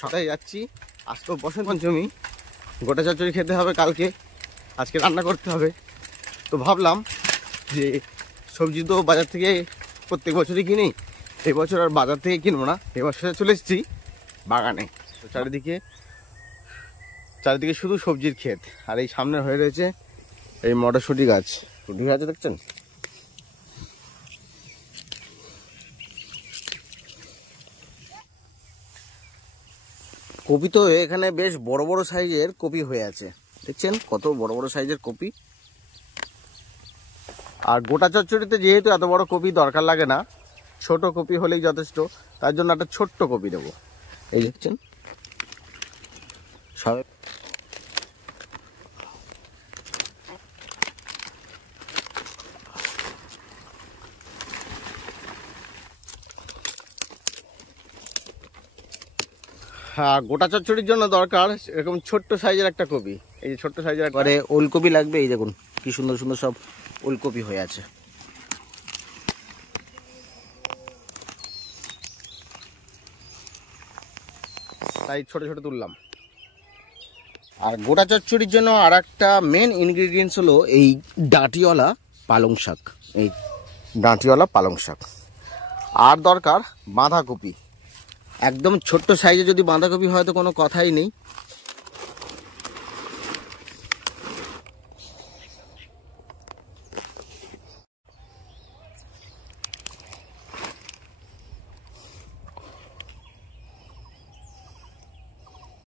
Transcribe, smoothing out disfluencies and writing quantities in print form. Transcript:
সকালে যাচ্ছি, আজকে বসন্ত পঞ্চমী, গোটা চচ্চড়ি খেতে হবে কালকে, আজকে রান্না করতে হবে। তো ভাবলাম যে সবজি তো বাজার থেকে প্রত্যেক বছরই কিনি, এবছর আর বাজার থেকে কিনবো না, এবছর চলে এসেছি বাগানে। তো চারিদিকে শুধু সবজির ক্ষেত, আর এই সামনে হয়ে রয়েছে এই মটরশুঁটি গাছ দেখছেন। কপি তো এখানে বেশ বড় বড় সাইজের কপি হয়ে আছে, দেখছেন কত বড় বড় সাইজের কপি। আর গোটা চচ্চড়িতে যেহেতু এত বড় কপি দরকার লাগে না, ছোট কপি হলেই যথেষ্ট, তার জন্য একটা ছোট্ট কপি দেবো। এই দেখছেন সব। হ্যাঁ, গোটা চচ্চড়ির জন্য দরকার এরকম ছোট্ট সাইজের একটা কপি। এই যে ছোট্ট সাইজের একবারে ওলকপি লাগবে। এই দেখুন কি সুন্দর সুন্দর সব ওলকপি হয়ে আছে। তাই ছোট ছোট তুললাম। আর গোটা চচ্চড়ির জন্য আর একটা মেন ইনগ্রিডিয়েন্টস হলো এই ডাঁটিওয়ালা পালং শাক। এই ডাঁটিওয়ালা পালং শাক। আর দরকার বাঁধাকপি। একদম ছোট্ট সাইজে যদি বাঁধাকপি হয় তো কোনো কথাই নেই,